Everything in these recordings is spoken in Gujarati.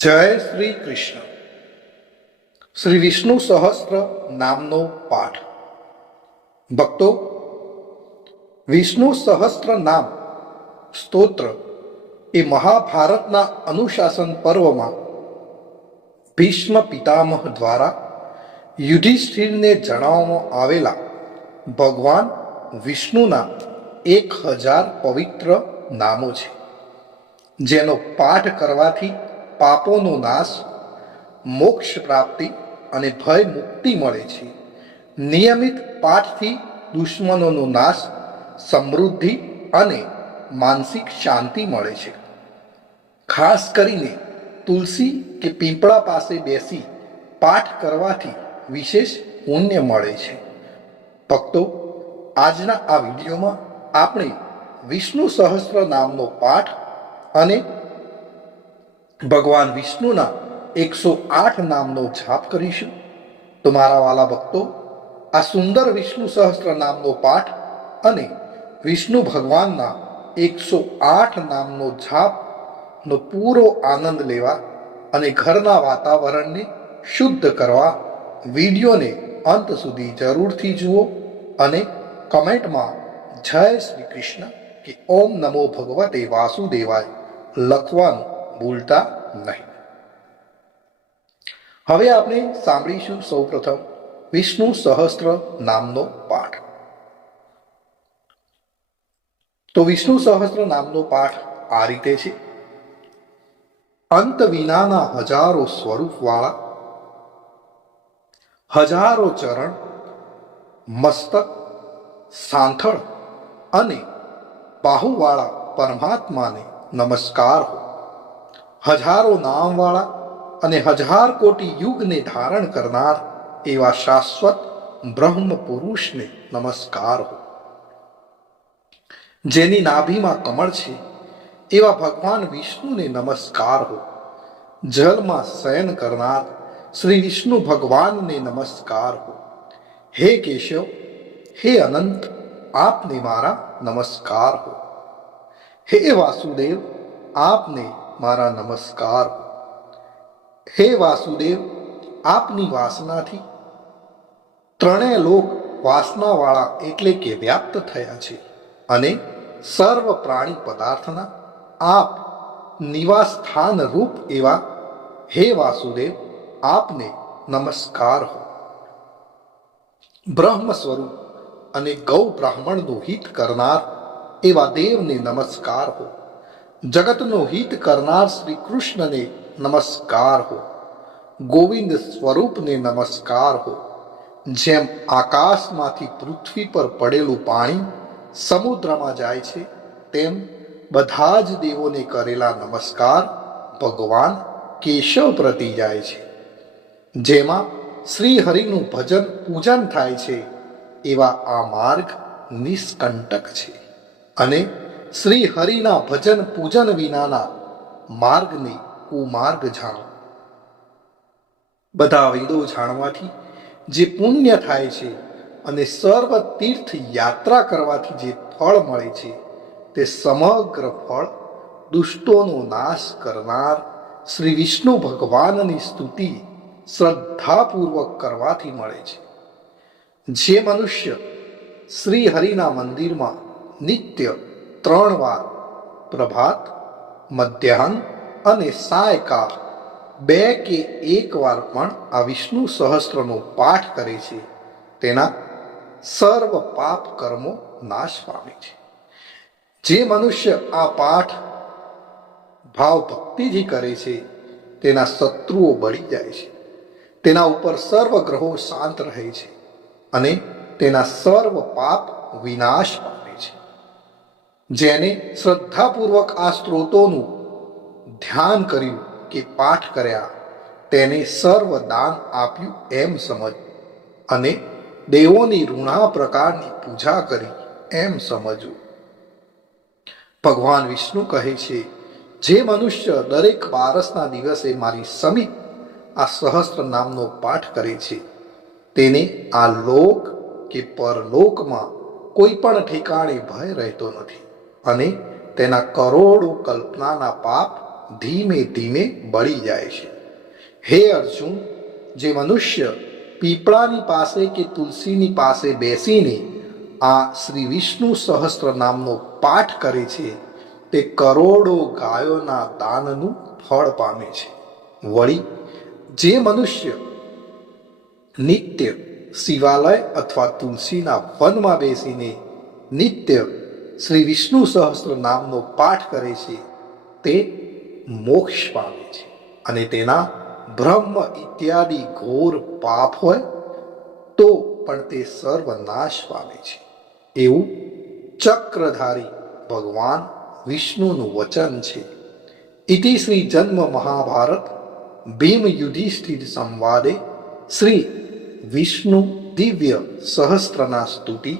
જય શ્રી કૃષ્ણ. શ્રી વિષ્ણુ સહસ્ત્ર નામનો પાઠ. ભક્તો, વિષ્ણુ સહસ્ત્ર નામ સ્તોત્ર એ મહાભારતના અનુશાસન પર્વમાં ભીષ્મ પિતામહ દ્વારા યુધિષ્ઠિરને જણાવવામાં આવેલા ભગવાન વિષ્ણુના 1000 પવિત્ર નામો છે, જેનો પાઠ કરવાથી પાપોનો નાશ, મોક્ષ પ્રાપ્તિ અને ભય મુક્તિ મળે છે. નિયમિત પાઠથી દુશ્મનોનો નાશ, સમૃદ્ધિ અને માનસિક શાંતિ મળે છે. ખાસ કરીને તુલસી કે પીપળા પાસે બેસી પાઠ કરવાથી વિશેષ પુણ્ય મળે છે. ભક્તો, આજના આ વિડીયોમાં આપણે વિષ્ણુ સહસ્ત્ર નામનો પાઠ અને ભગવાન વિષ્ણુના 108 નામનો જાપ કરીશું. તો મારા વાલા ભક્તો, આ સુંદર વિષ્ણુ સહસ્ત્ર નામનો પાઠ અને વિષ્ણુ ભગવાનના 108 નામનો જાપનો પૂરો આનંદ લેવા અને ઘરના વાતાવરણને શુદ્ધ કરવા વિડીયોને અંત સુધી જરૂરથી જુઓ અને કમેન્ટમાં જય શ્રી કૃષ્ણ કે ઓમ નમો ભગવતે વાસુદેવાય લખવાનું ભૂલતા નહીં. હવે આપણે સાંભળીશું સૌપ્રથમ વિષ્ણુ સહસ્ત્ર નામનો પાઠ. તો વિષ્ણુ સહસ્ત્ર નામનો પાઠ આ રીતે છે. અંત વિનાના હજારો સ્વરૂપવાળા, હજારો ચરણ, મસ્તક, સાંથળ અને બાહુવાળા પરમાત્માને નમસ્કાર હો. હજારો નામવાળા અને 1000 કોટી યુગને ધારણ કરનાર એવા શાશ્વત બ્રહ્મ પુરુષને નમસ્કાર હો. જેની નાભીમાં કમળ છે એવા ભગવાન વિષ્ણુને નમસ્કાર હો. જલમાં શયન કરનાર શ્રી વિષ્ણુ ભગવાનને નમસ્કાર હો. હે કેશવ, હે અનંત, આપને મારા નમસ્કાર હો. હે વાસુદેવ, આપને મારા નમસ્કાર. હે વાસુદેવ, આપની વાસનાથી ત્રણેય લોક વાસનાવાળા એટલે કે વ્યાપ્ત થયા છે અને સર્વ પ્રાણી પદાર્થના આપ નિવાસ સ્થાન રૂપ એવા હે વાસુદેવ, આપને નમસ્કાર હો. બ્રહ્મ સ્વરૂપ અને ગૌ બ્રાહ્મણનું હિત કરનાર એવા દેવને નમસ્કાર હો. જગતનો હિત કરનાર શ્રી કૃષ્ણને નમસ્કાર હો. ગોવિંદ સ્વરૂપને નમસ્કાર હો. જેમ આકાશમાંથી પૃથ્વી પર પડેલું પાણી સમુદ્રમાં જાય છે, તેમ બધા જ દેવોને કરેલા નમસ્કાર ભગવાન કેશવ પ્રતિ જાય છે. જેમાં શ્રી હરિનું ભજન પૂજન થાય છે એવા આ માર્ગ નિષ્કંટક છે અને શ્રી હરિના ભજન પૂજન વિનાના માર્ગને કુમાર્ગ જાણો. બધા વેદો જાણવાથી જે પુણ્ય થાય છે અને સર્વ તીર્થ યાત્રા કરવાથી જે ફળ મળે છે, તે સમગ્ર ફળ દુષ્ટોનો નાશ કરનાર શ્રી વિષ્ણુ ભગવાનની સ્તુતિ શ્રદ્ધાપૂર્વક કરવાથી મળે છે. જે મનુષ્ય શ્રી હરિના મંદિરમાં નિત્ય 3 વાર પ્રભાત, મધ્યાહન અને સાયકાળ 2 કે 1 વાર પણ આ વિષ્ણુ સહસ્ત્રનો પાઠ કરે છે, તેના સર્વ પાપ કર્મો નાશ પામે છે. જે મનુષ્ય આ પાઠ ભાવ ભક્તિથી કરે છે, તેના શત્રુઓ બળી જાય છે, તેના ઉપર સર્વ ગ્રહો શાંત રહે છે અને તેના સર્વ પાપ વિનાશ પામે છે. જેને શ્રદ્ધાપૂર્વક આ સ્ત્રોતોનું ધ્યાન કર્યું કે પાઠ કર્યા, તેને સર્વ દાન આપ્યું એમ સમજ અને દેવોની ઋણા પ્રકારની પૂજા કરી એમ સમજવું. ભગવાન વિષ્ણુ કહે છે, જે મનુષ્ય દરેક બારસના દિવસે મારી સમીપ આ સહસ્ત્ર નામનો પાઠ કરે છે, તેને આ લોક કે પરલોકમાં કોઈ પણ ઠેકાણે ભય રહેતો નથી અને તેના કરોડો કલ્પનાના પાપ ધીમે ધીમે બળી જાય છે. હે અર્જુન, જે મનુષ્ય પીપળાની પાસે કે તુલસીની પાસે બેસીને આ શ્રી વિષ્ણુ સહસ્ત્ર નામનો પાઠ કરે છે તે કરોડો ગાયોના દાનનું ફળ પામે છે. વળી જે મનુષ્ય નિત્ય શિવાલય અથવા તુલસીના વનમાં બેસીને નિત્ય શ્રી વિષ્ણુ સહસ્ત્ર નામનો પાઠ કરે છે તે મોક્ષ પામે છે, અને તેના બ્રહ્મ ઇત્યાદિ ઘોર પાપ હોય તો પણ તે સર્વનાશ પામે છે. એવું ચક્રધારી ભગવાન વિષ્ણુનું વચન છે. ઇતિ શ્રી જન્મ મહાભારત ભીમ યુધિષ્ઠિર સંવાદે શ્રી વિષ્ણુ દિવ્ય સહસ્ત્રના સ્તુતિ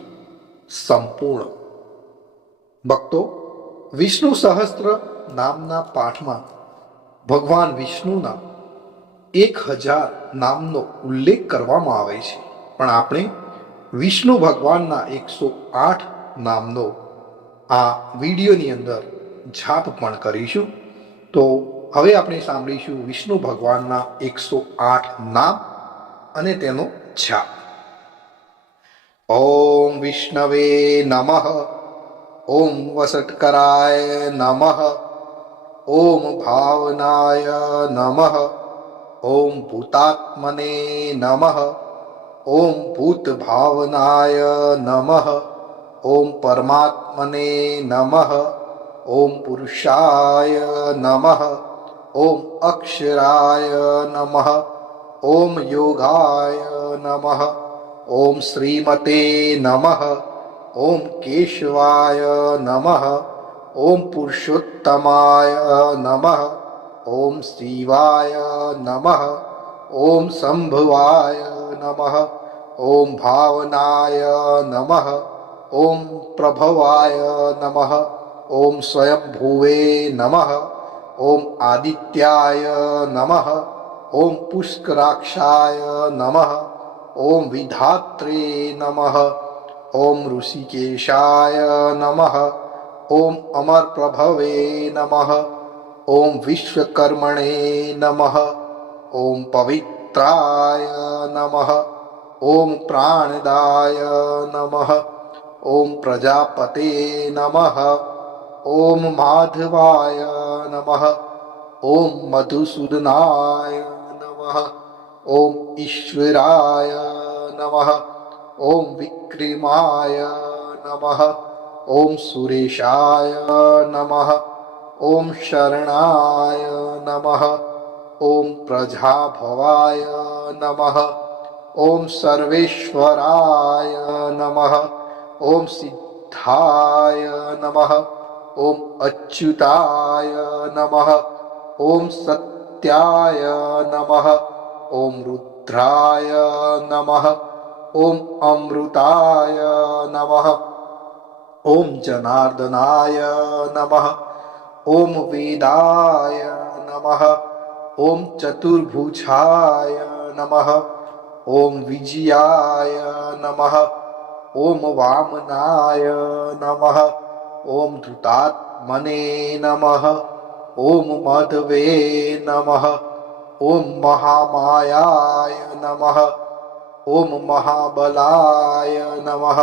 સંપૂર્ણ. ભક્તો, વિષ્ણુ સહસ્ત્ર નામના પાઠમાં ભગવાન વિષ્ણુના 1000 નામનો ઉલ્લેખ કરવામાં આવે છે, પણ આપણે વિષ્ણુ ભગવાનના 108 નામનો આ વિડીયોની અંદર જાપ પણ કરીશું. તો હવે આપણે સાંભળીશું વિષ્ણુ ભગવાનના 108 નામ અને તેનો જાપ. ઓમ વિષ્ણવે નમઃ, ઓમ વસટકરાય નમઃ, ઓમ ભાવનાય નમઃ, ઓમ ભૂતાત્મને નમઃ, ઓમ ભૂત ભાવનાય નમઃ, ઓમ પરમાત્મને નમઃ, ઓમ પુરુષાય નમઃ, ઓમ અક્ષરાય નમઃ, ઓમ યોગાય નમઃ, ઓમ શ્રીમતે નમઃ, ઓમ કેશવાય નમઃ, ઓમ પુરુષોત્તમાય નમઃ, ઓમ શિવાય નમઃ, ઓમ સંભવાય નમઃ, ઓમ ભાવનાય નમઃ, ઓમ પ્રભવાય નમઃ, ઓમ સ્વયંભુવે નમઃ, ઓમ આદિત્યાય નમઃ, ઓમ પુષ્કરાક્ષાય નમઃ, ઓમ વિધાત્રે નમઃ, ઓમ ઋષિકેશાય નમઃ, ઓમ અમરપ્રભવે નમઃ, ઓમ વિશ્વકર્મણે નમઃ, ઓમ પવિત્રાય નમઃ, ઓમ પ્રાણદાય નમઃ, ઓમ પ્રજાપતે નમઃ, ઓમ માધવાય નમઃ, ઓમ મધુસૂદનાય નમઃ, ઓમ ઈશ્વરાય નમઃ, ઓમ વિક્રમાય નમઃ, ઓમ સુરેશાય નમઃ, ઓમ શરણાય નમઃ, ઓમ પ્રજાભવાય નમઃ, ઓમ સર્વેશ્વરાય નમઃ, ઓમ સિદ્ધાય નમઃ, ઓમ અચ્યુતાય નમઃ, ઓમ સત્યાય નમઃ, ઓમ રુદ્રાય નમઃ, ઓમ અમૃતાય નમઃ, ઓમ જનાર્દનાય નમઃ, ઓમ વેદાય નમઃ, ઓમ ચતુર્ભુજાય નમઃ, ઓમ વિજયાય નમઃ, ઓમ વામનાય નમઃ, ઓમ ધૃતાત્મને નમઃ, ઓમ મધવે નમઃ, ઓમ મહામાયાય નમઃ, ઓમ મહાબલાય નમઃ,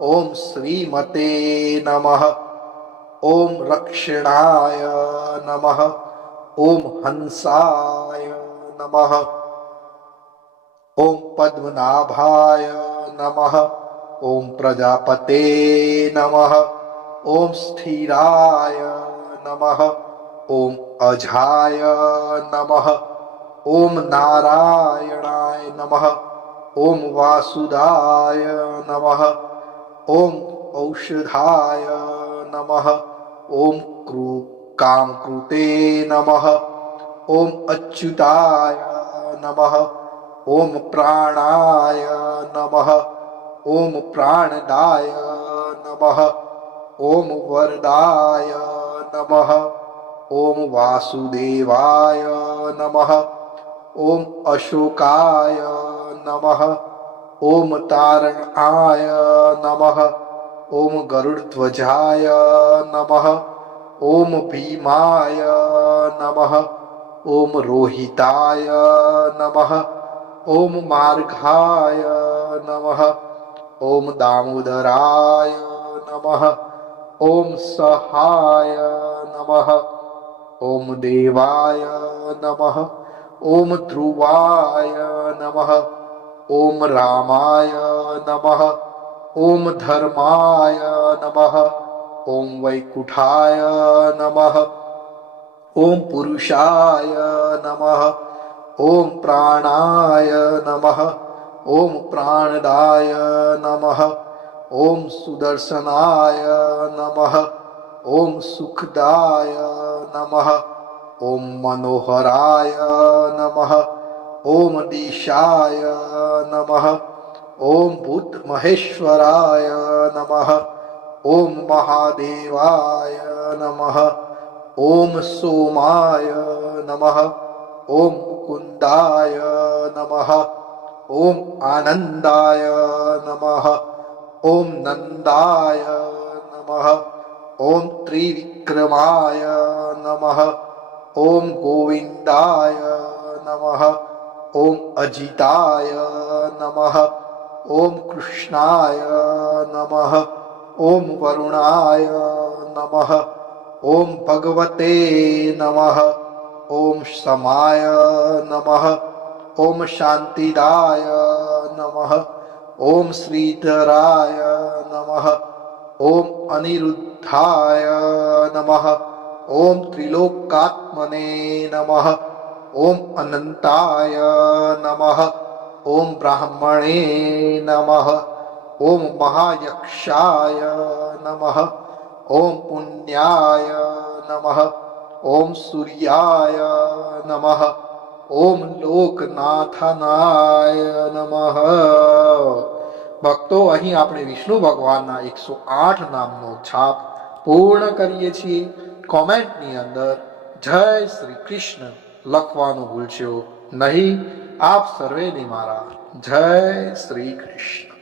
ઓમ શ્રીમતે નમઃ, ઓમ રક્ષણાય નમઃ, ઓમ હંસાય નમઃ, ઓમ પદ્મનાભાય નમઃ, ઓમ પ્રજાપતે નમઃ, ઓમ સ્થિરાય નમઃ, ઓમ અજાય નમઃ, ઓમ નારાયણાય નમઃ, ઓમ વાસુદાય નમઃ, ઓમ ઔષધાય નમઃ, ઓમ કામકૃતે નમઃ, ઓમ અચ્યુતાય નમઃ, ઓમ પ્રાણાય નમઃ, ઓમ પ્રાણદાય નમઃ, ઓમ વરદાય નમઃ, ઓમ વાસુદેવાય નમઃ, ઓમ અશોકાય નમઃ, ઓમ તારણાય નમઃ, ઓમ ગરુડધ્વજાય નમઃ, ઓમ ભીમાય નમઃ ઓમ રોહિતાય નમઃ ઓમ માર્ઘાય નમઃ ઓમ દામોદરાય નમઃ ઓમ સહાય નમઃ ઓમ દેવાય નમઃ ઓમ ધ્રુવાય નમઃ ઓમ રામાય નમઃ ઓમ ધર્માય નમઃ ઓમ વૈકુંઠાય નમઃ ઓમ પુરુષાય નમઃ ઓમ પ્રાણાય નમઃ ઓમ પ્રાણદાય નમઃ ઓમ સુદર્શનાય નમઃ ઓમ સુખદાય નમઃ ઓમ મનોહરાય નમઃ ઓમ દિશાય નમઃ ઓમ ભૂત મહેશ્વરાય નમઃ ઓમ મહાદેવાય નમઃ ઓમ સોમાય નમઃ ઓમ મુકુંદાય નમઃ ઓમ આનંદાય નમઃ ઓમ નંદાય નમઃ ઓમ ત્રિવિક્રમાય નમઃ ઓમ ગોવિંદાય નમઃ ઓમ અજિતાય નમઃ ઓમ કૃષ્ણાય નમઃ ઓમ વરુણાય નમઃ ઓમ ભગવતે નમઃ ઓમ સમાય નમઃ ઓમ શાંતિદાય નમઃ ઓમ શ્રીધરાય નમઃ ઓમ અનિરુદ્ધાય નમઃ ઓમ ત્રિલોકાત્મને નમઃ ઓમ અનંતાય નમઃ ઓમ બ્રાહ્મણે નમઃ ઓમ મહાયક્ષાય નમઃ ઓમ પુણ્યાય નમઃ ઓમ સૂર્યાય નમઃ ઓમ લોકનાથનાય નમઃ. ભક્તો, અહીં આપણે વિષ્ણુ ભગવાનના 108 નામનો જાપ પૂર્ણ કરીએ છીએ. કોમેન્ટની અંદર જય શ્રી કૃષ્ણ લખવાનું ભૂલશો નહીં. આપ સર્વેને મારા જય શ્રી કૃષ્ણ.